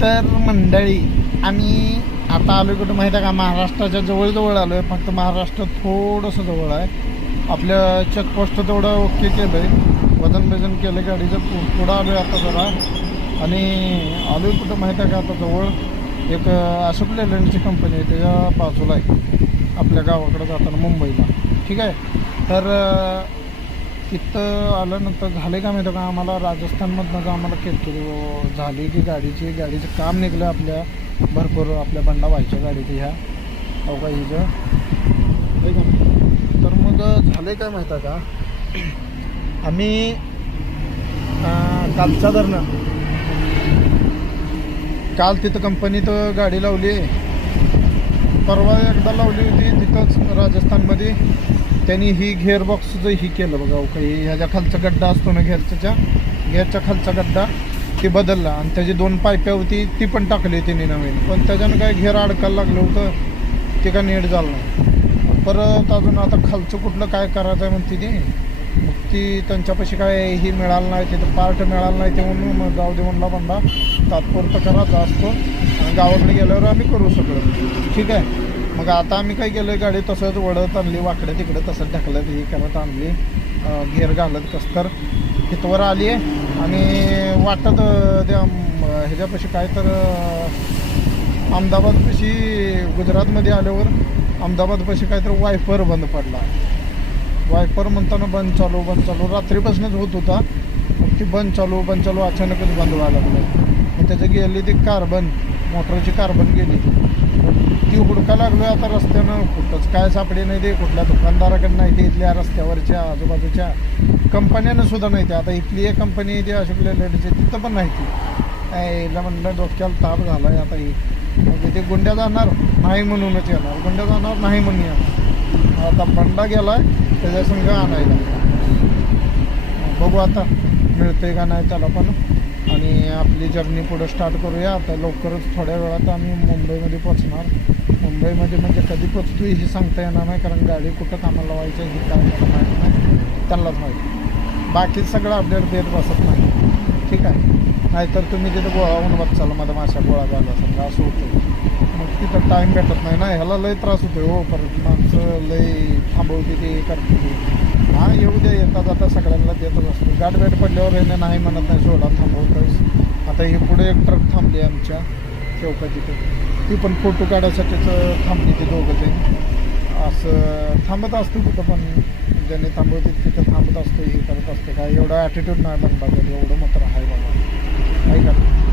तर मंडळी आम्ही आता आलो कुठं माहिती आहे का, महाराष्ट्राच्या जवळ आलो आहे. फक्त महाराष्ट्र थोडंसं जवळ आहे. आपल्या चेकपोस्ट तेवढं ओके केलं आहे, वजन केलं गाडीचं. पुढं आलो आहे आता जरा. आणि आलो आहे कुठं माहिती आहे का, आता जवळ एक अशोक लेलंडची कंपनी आहे, त्याच्या बाजूला आहे आपल्या गावाकडं जाताना मुंबईला. ठीक आहे. तर तिथं आल्यानंतर झाले का माहिती का, आम्हाला राजस्थानमधनं आम्हाला किरकिरी झाली की गाडीचं काम निघलं आपल्या भरपूर आपल्या बंडा व्हायच्या गाडीचं ह्या अवकाळीचं. तर मग झाले काय माहिती आहे का, आम्ही कालच्या दरम्यान काल तिथं कंपनीत गाडी लावली. परवा एकदा लावली होती तिथंच राजस्थानमध्ये. त्यांनी ही गिअरबॉक्सचं ही केलं बघा, काही ह्याच्या खालचा गड्डा असतो ना, गिअरच्या खालचा गड्डा ती बदलला. आणि त्याची 2 पायप्या होती ती पण टाकली त्यांनी नवीन. पण त्याच्यानं काय गिअर अडकायला लागलं होतं, ते काय नीट झालं नाही. परत अजून आता खालचं कुठलं काय करायचं आहे म्हणते ती. मग ती त्यांच्यापाशी काय ही मिळालं नाही, तिथं पार्ट मिळालं नाही. ते म्हणून मग जाऊ दे म्हणला बंडा, तात्पुरतं करा असतो आणि गावाकडे गेल्यावर आम्ही करू सगळं. ठीक आहे. मग आता आम्ही काय केलं, गाडी तसंच वडत आणली, वाकडे तिकडे तसंच ढकलत ही करत आणली, गिअर घालत कसतर तिथवर आली आहे. आणि वाटत त्या ह्याच्यापाशी काय तर अहमदाबादपाशी गुजरातमध्ये आल्यावर अहमदाबादपाशी काय तर वायपर बंद पडला. वायपर म्हणताना बंद चालू रात्रीपासूनच होत होता. मग ती बंद चालू अचानकच बंद व्हायला लागलं. मग त्याचं गेली ती कार्बन, मोटरची कार्बन गेली. ती हुडका लागलो आता रस्त्यानं, कुठंच काय सापडे नाही. ते कुठल्या दुकानदाराकडे नाही, ते इथल्या रस्त्यावरच्या आजूबाजूच्या कंपन्यानं सुद्धा नाही. ते आता इथली एक कंपनी ती अशोक लेलंडची, तिथं पण नाही. ती यायला म्हणलं डोक्याला ताप झाला आहे आता. ही मग ते गुंड्या जाणार नाही म्हणूनच येणार, गुंड्या जाणार नाही म्हणून येणार. आता बंडा गेला आहे त्याच्या संग आणायला. बघू आता मिळतंय का नाही त्याला पण. आणि आपली जर्नी पुढं स्टार्ट करूया आता. लवकरच थोड्या वेळात आम्ही मुंबईमध्ये पोचणार. मुंबईमध्ये म्हणजे कधी पोचतोय हे सांगता येणार नाही, कारण गाडी कुठं कामाला लावायचं हे काय मला माहीत नाही, त्यांनाच माहिती. बाकी सगळं अपडेट देत बसत नाही. ठीक आहे. नाहीतर तुम्ही तिथं गोळा होऊन बघचाल, माझा माशा गोळा झाला समजा असं होतं. मग तिथं टाईम भेटत नाही ना, ह्याला लय त्रास होतो हो. परत माणसं लय थांबवते ते करते. हां येऊ दे, येता जाता सगळ्यांना देतच असतो. गाठ पडल्यावर येणं नाही म्हणत नाही, सोडा थांबवतोय. आता ही पुढे एक ट्रक थांबली आमच्या चौकात तिथे, ती पण फोटो काढायसाठीच थांबली. ती दोघं ते असं थांबत असतो कुठं पण, ज्याने थांबवते तिथं थांबत असतो, हे करत असतो. काय एवढा ॲटिट्यूड नाही बनला, एवढं मात्र आहे बाबा. काय करतो.